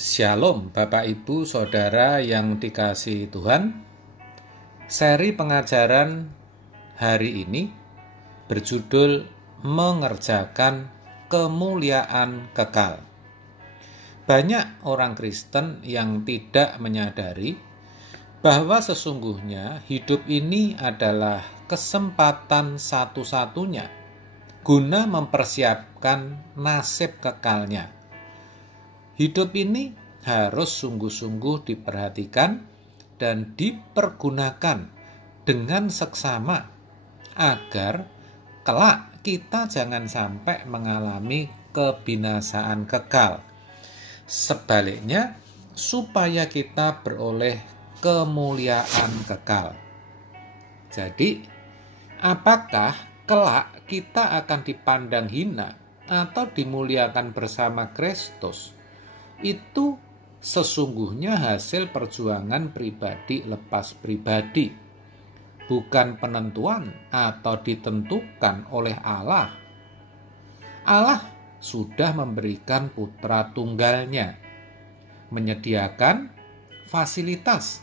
Shalom Bapak Ibu Saudara yang dikasihi Tuhan. Seri pengajaran hari ini berjudul Mengerjakan Kemuliaan Kekal. Banyak orang Kristen yang tidak menyadari bahwa sesungguhnya hidup ini adalah kesempatan satu-satunya guna mempersiapkan nasib kekalnya. Hidup ini harus sungguh-sungguh diperhatikan dan dipergunakan dengan seksama agar kelak kita jangan sampai mengalami kebinasaan kekal. Sebaliknya, supaya kita beroleh kemuliaan kekal. Jadi, apakah kelak kita akan dipandang hina atau dimuliakan bersama Kristus? Itu sesungguhnya hasil perjuangan pribadi lepas pribadi, bukan penentuan atau ditentukan oleh Allah. Allah sudah memberikan putra tunggalnya, menyediakan fasilitas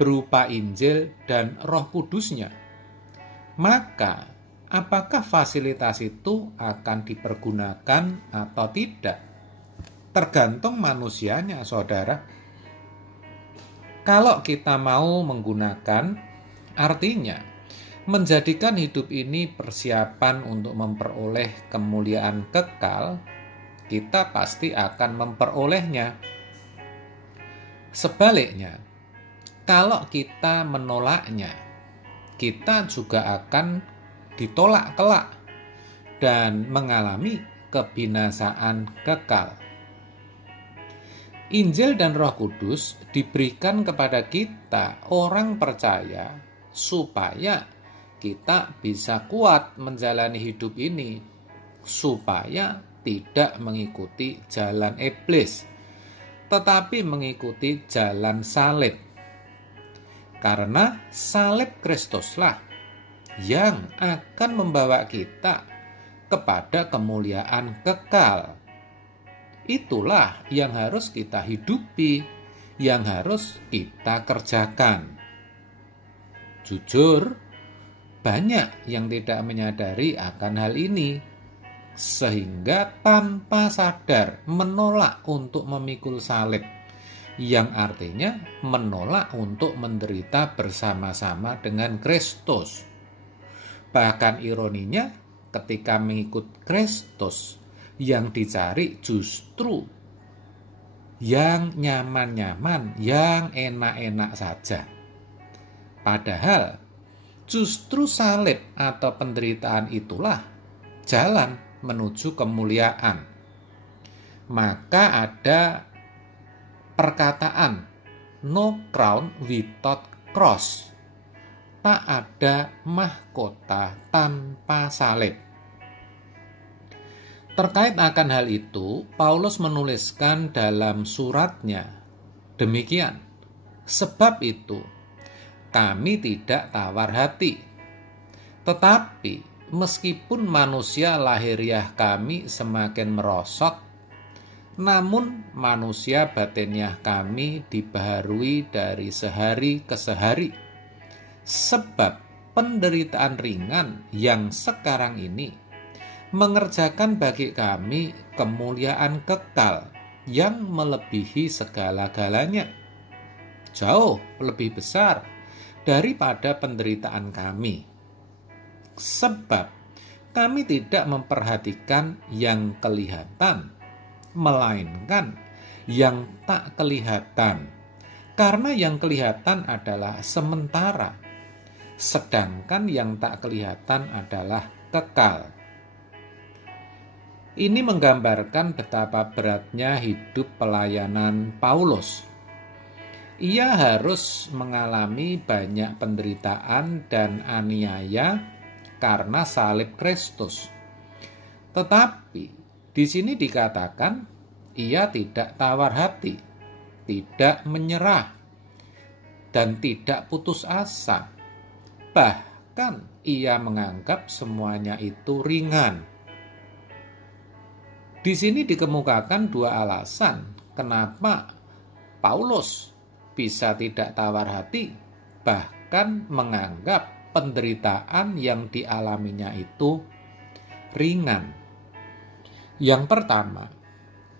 berupa Injil dan Roh Kudusnya. Maka, apakah fasilitas itu akan dipergunakan atau tidak? Tergantung manusianya, saudara. Kalau kita mau menggunakan, artinya menjadikan hidup ini persiapan untuk memperoleh kemuliaan kekal, kita pasti akan memperolehnya. Sebaliknya, kalau kita menolaknya, kita juga akan ditolak kelak dan mengalami kebinasaan kekal. Injil dan Roh Kudus diberikan kepada kita orang percaya supaya kita bisa kuat menjalani hidup ini, supaya tidak mengikuti jalan iblis, tetapi mengikuti jalan salib. Karena salib Kristuslah yang akan membawa kita kepada kemuliaan kekal. Itulah yang harus kita hidupi, yang harus kita kerjakan. Jujur, banyak yang tidak menyadari akan hal ini, sehingga tanpa sadar menolak untuk memikul salib, yang artinya menolak untuk menderita bersama-sama dengan Kristus. Bahkan ironinya, ketika mengikut Kristus, yang dicari justru yang nyaman-nyaman, yang enak-enak saja. Padahal justru salib atau penderitaan itulah jalan menuju kemuliaan. Maka ada perkataan no crown without cross. Tak ada mahkota tanpa salib. Terkait akan hal itu, Paulus menuliskan dalam suratnya, demikian, sebab itu, kami tidak tawar hati. Tetapi, meskipun manusia lahiriah kami semakin merosot, namun manusia batiniah kami dibaharui dari sehari ke sehari. Sebab penderitaan ringan yang sekarang ini mengerjakan bagi kami kemuliaan kekal yang melebihi segala-galanya, jauh lebih besar daripada penderitaan kami. Sebab kami tidak memperhatikan yang kelihatan, melainkan yang tak kelihatan, karena yang kelihatan adalah sementara, sedangkan yang tak kelihatan adalah kekal. Ini menggambarkan betapa beratnya hidup pelayanan Paulus. Ia harus mengalami banyak penderitaan dan aniaya karena salib Kristus. Tetapi di sini dikatakan ia tidak tawar hati, tidak menyerah, dan tidak putus asa. Bahkan ia menganggap semuanya itu ringan. Di sini dikemukakan dua alasan kenapa Paulus bisa tidak tawar hati, bahkan menganggap penderitaan yang dialaminya itu ringan. Yang pertama,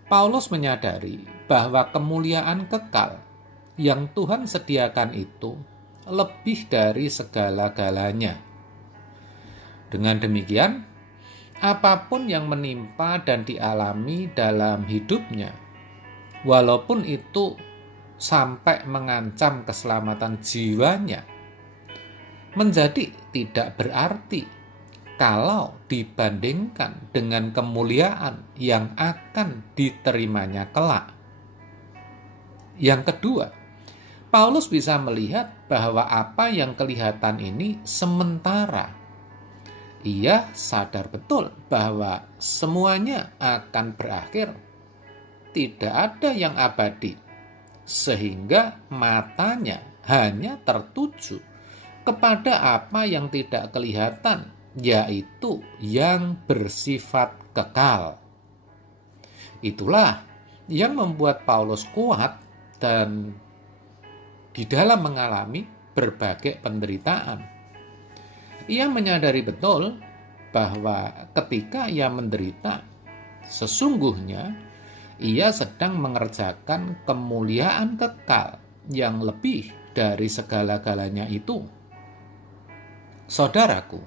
Paulus menyadari bahwa kemuliaan kekal yang Tuhan sediakan itu lebih dari segala-galanya. Dengan demikian, apapun yang menimpa dan dialami dalam hidupnya, walaupun itu sampai mengancam keselamatan jiwanya, menjadi tidak berarti kalau dibandingkan dengan kemuliaan yang akan diterimanya kelak. Yang kedua, Paulus bisa melihat bahwa apa yang kelihatan ini sementara. Ia sadar betul bahwa semuanya akan berakhir. Tidak ada yang abadi, sehingga matanya hanya tertuju kepada apa yang tidak kelihatan, yaitu yang bersifat kekal. Itulah yang membuat Paulus kuat dan di dalam mengalami berbagai penderitaan. Ia menyadari betul bahwa ketika ia menderita, sesungguhnya ia sedang mengerjakan kemuliaan kekal yang lebih dari segala-galanya itu. Saudaraku,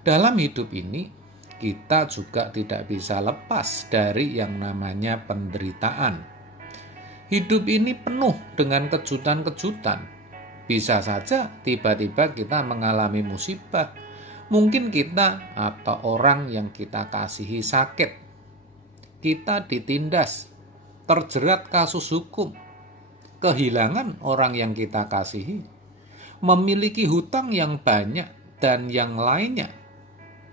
dalam hidup ini kita juga tidak bisa lepas dari yang namanya penderitaan. Hidup ini penuh dengan kejutan-kejutan. Bisa saja tiba-tiba kita mengalami musibah. Mungkin kita atau orang yang kita kasihi sakit. Kita ditindas, terjerat kasus hukum, kehilangan orang yang kita kasihi, memiliki hutang yang banyak dan yang lainnya.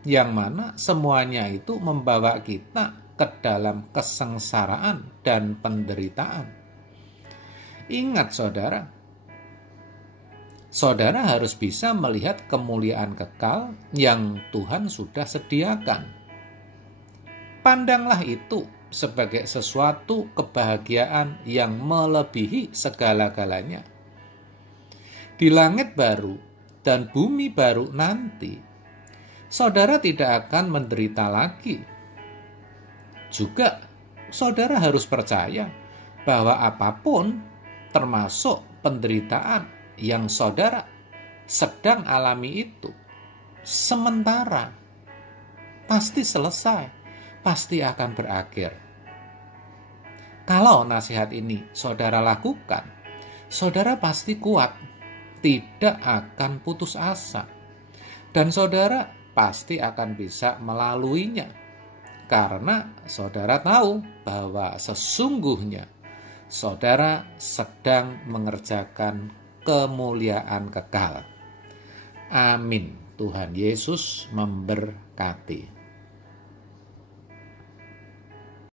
Yang mana semuanya itu membawa kita ke dalam kesengsaraan dan penderitaan. Ingat saudara harus bisa melihat kemuliaan kekal yang Tuhan sudah sediakan. Pandanglah itu sebagai sesuatu kebahagiaan yang melebihi segala-galanya. Di langit baru dan bumi baru nanti, saudara tidak akan menderita lagi. Juga, saudara harus percaya bahwa apapun, termasuk penderitaan yang saudara sedang alami itu, sementara, pasti selesai, pasti akan berakhir. Kalau nasihat ini saudara lakukan, saudara pasti kuat, tidak akan putus asa, dan saudara pasti akan bisa melaluinya, karena saudara tahu bahwa sesungguhnya saudara sedang mengerjakan kemuliaan kekal. Amin. Tuhan Yesus memberkati.